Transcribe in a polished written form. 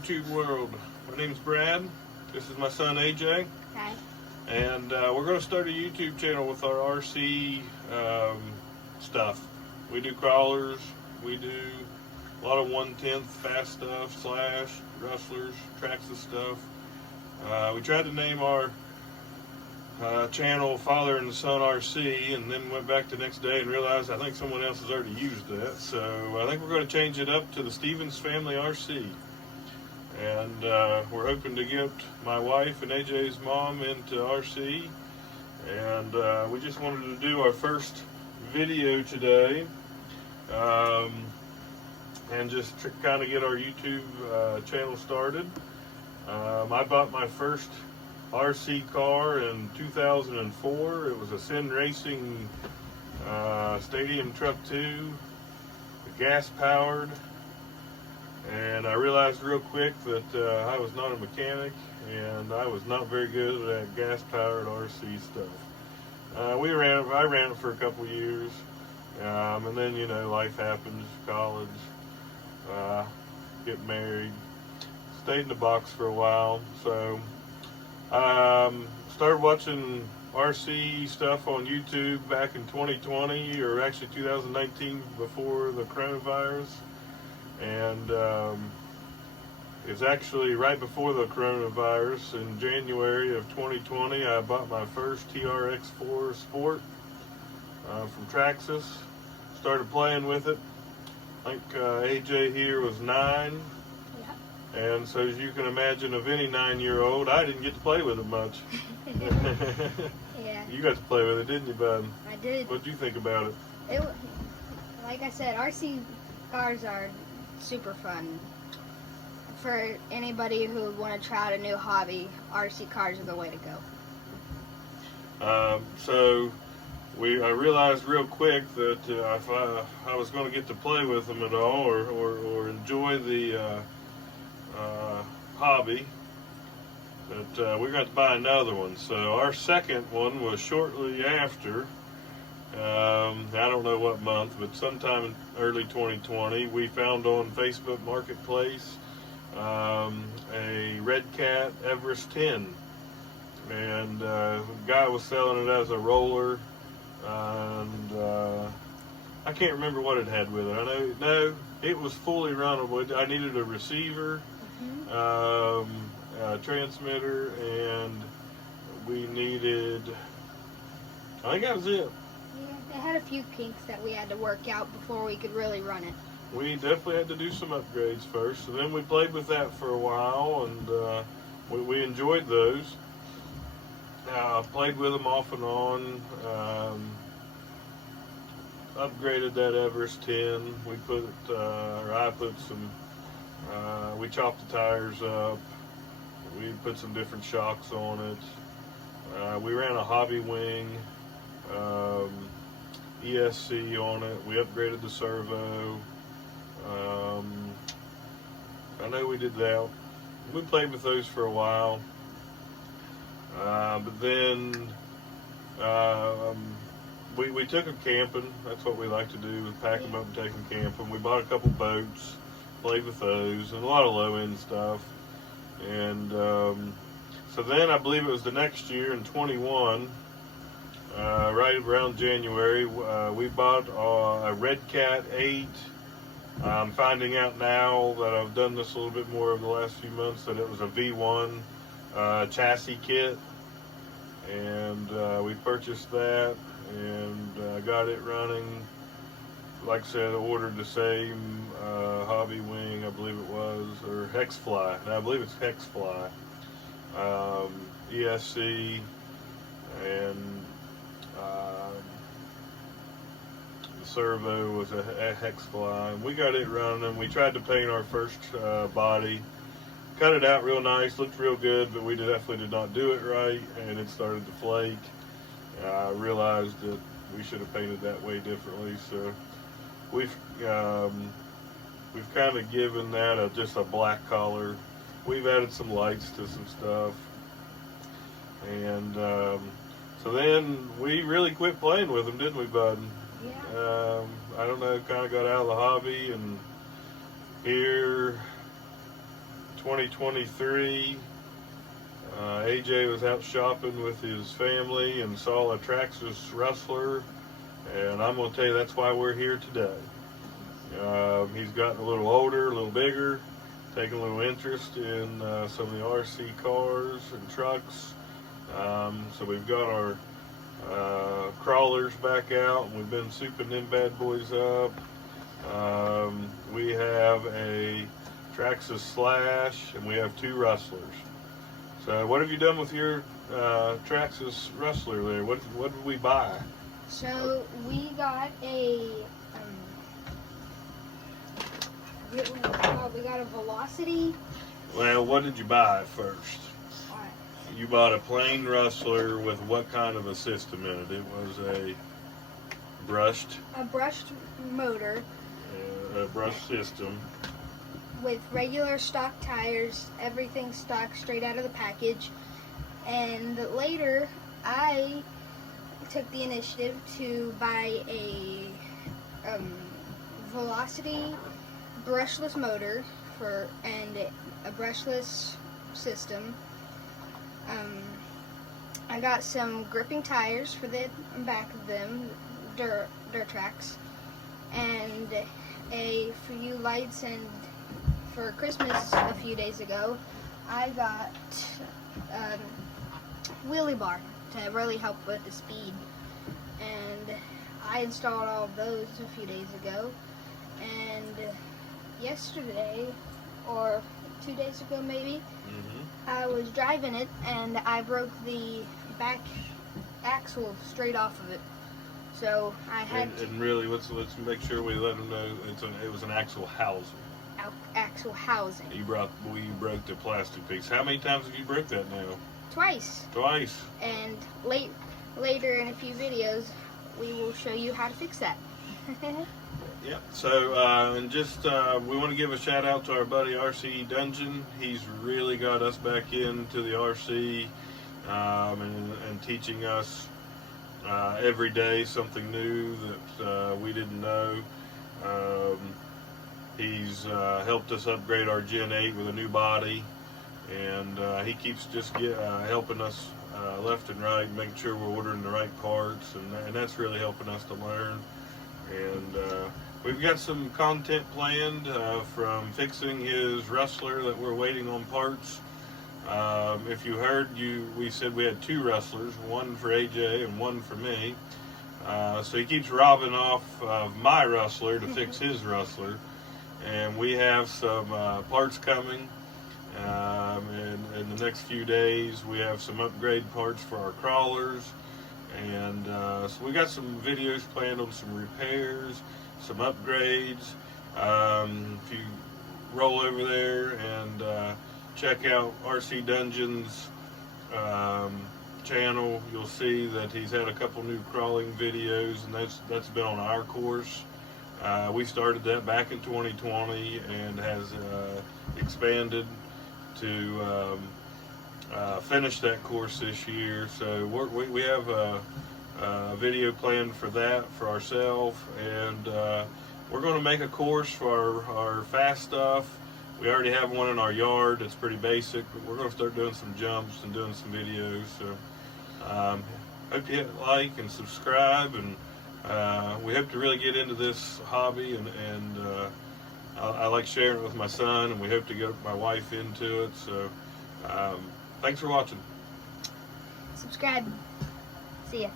YouTube world. My name's Brad. This is my son AJ. Hi. And we're going to start a YouTube channel with our RC stuff. We do crawlers, we do a lot of 1/10 fast stuff, slash, rustlers, Traxxas stuff. We tried to name our channel Father and the Son RC, and then went back the next day and realized I think someone else has already used that. So I think we're going to change it up to the Stevens Family RC. And we're hoping to get my wife and AJ's mom into RC. And we just wanted to do our first video today. And just kind of get our YouTube channel started. I bought my first RC car in 2004. It was a Sin Racing Stadium Truck 2, gas powered, and I realized real quick that I was not a mechanic and I was not very good at gas powered RC stuff. I ran it for a couple years, and then life happens, college, get married, stayed in the box for a while. So started watching RC stuff on YouTube back in 2020, or actually 2019, before the coronavirus. And it's actually right before the coronavirus. In January of 2020, I bought my first TRX4 Sport from Traxxas. Started playing with it. I think AJ here was 9. And so, as you can imagine, of any 9-year-old, I didn't get to play with it much. Yeah. You got to play with it, didn't you, bud? I did. What'd you think about it? Like I said, RC cars are super fun. For anybody who would want to try out a new hobby, RC cars are the way to go. So I realized real quick that if I was going to get to play with them at all, or enjoy the hobby, that we're going to buy another one. So our second one was shortly after, I don't know what month, but sometime in early 2020, we found on Facebook Marketplace a Red Cat Everest 10, and the guy was selling it as a roller, and I can't remember what it had with it. No, it was fully runnable. I needed a receiver, a transmitter, and we needed, I think that was it. Yeah, it had a few kinks that we had to work out before we could really run it. We definitely had to do some upgrades first, and then we played with that for a while, and we enjoyed those. Played with them off and on. Upgraded that Everest 10. I put some, we chopped the tires up. We put some different shocks on it. We ran a Hobby Wing ESC on it. We upgraded the servo. I know we did that. We played with those for a while. But then we took them camping. That's what we like to do, is pack them up and take them camping. We bought a couple boats, played with those, and a lot of low-end stuff. And so then I believe it was the next year in 21, right around January, we bought a Red Cat 8. I'm finding out now that I've done this a little bit more over the last few months that it was a V1 chassis kit. And we purchased that and got it running. Like I said, ordered the same Hobby Wing, I believe it was, or Hexfly. No, I believe it's Hexfly. ESC, and the servo was a Hexfly. And we got it running. We tried to paint our first body. Cut it out real nice, looked real good, but we definitely did not do it right, and it started to flake. I realized that we should have painted that way differently, so we've kind of given that just a black color. We've added some lights to some stuff, and so then we really quit playing with them, didn't we, bud? Yeah. I don't know, kind of got out of the hobby, and here 2023. AJ was out shopping with his family and saw a Traxxas Rustler, and I'm going to tell you that's why we're here today. He's gotten a little older, a little bigger, taking a little interest in some of the RC cars and trucks. So we've got our crawlers back out, and we've been souping them bad boys up. We have a Traxxas Slash, and we have 2 Rustlers. So what have you done with your Traxxas Rustler there? What did we buy? So we got a we got a Velocity. Well, what did you buy first? You bought a plain Rustler with what kind of a system in it? It was a brushed motor a brushed system. with regular stock tires, everything stock straight out of the package. And later, I took the initiative to buy a Velocity brushless motor and a brushless system. I got some gripping tires for the back of them, dirt tracks, and a few lights. And for Christmas a few days ago, I got wheelie bar to really help with the speed, and I installed all of those a few days ago. And yesterday, or 2 days ago maybe, I was driving it and I broke the back axle straight off of it. So I had and really, let's make sure we let them know it was an axle housing. Axle housing. You broke the plastic piece. How many times have you broke that now? Twice. Twice. And later in a few videos, we will show you how to fix that. Yeah. So, and just we want to give a shout out to our buddy RC Dungeon. He's really got us back into the RC and teaching us every day something new that we didn't know. He's helped us upgrade our Gen 8 with a new body, and he keeps just helping us left and right, making sure we're ordering the right parts, and that's really helping us to learn. And we've got some content planned from fixing his Rustler that we're waiting on parts. If you heard, we said we had 2 Rustlers, one for AJ and one for me. So he keeps robbing off of my Rustler to fix his Rustler. And we have some parts coming in the next few days. We have some upgrade parts for our crawlers. And so we got some videos planned on some repairs, some upgrades. If you roll over there and check out RC Dungeon's channel, you'll see that he's had a couple new crawling videos, and that's been on our course. We started that back in 2020 and has expanded to finish that course this year. So we have a video planned for that for ourselves, and we're going to make a course for our fast stuff. We already have one in our yard. It's pretty basic, but we're going to start doing some jumps and doing some videos. So hope you hit like and subscribe, and we hope to really get into this hobby, and I like sharing it with my son, and we hope to get my wife into it. So thanks for watching. Subscribe. See ya.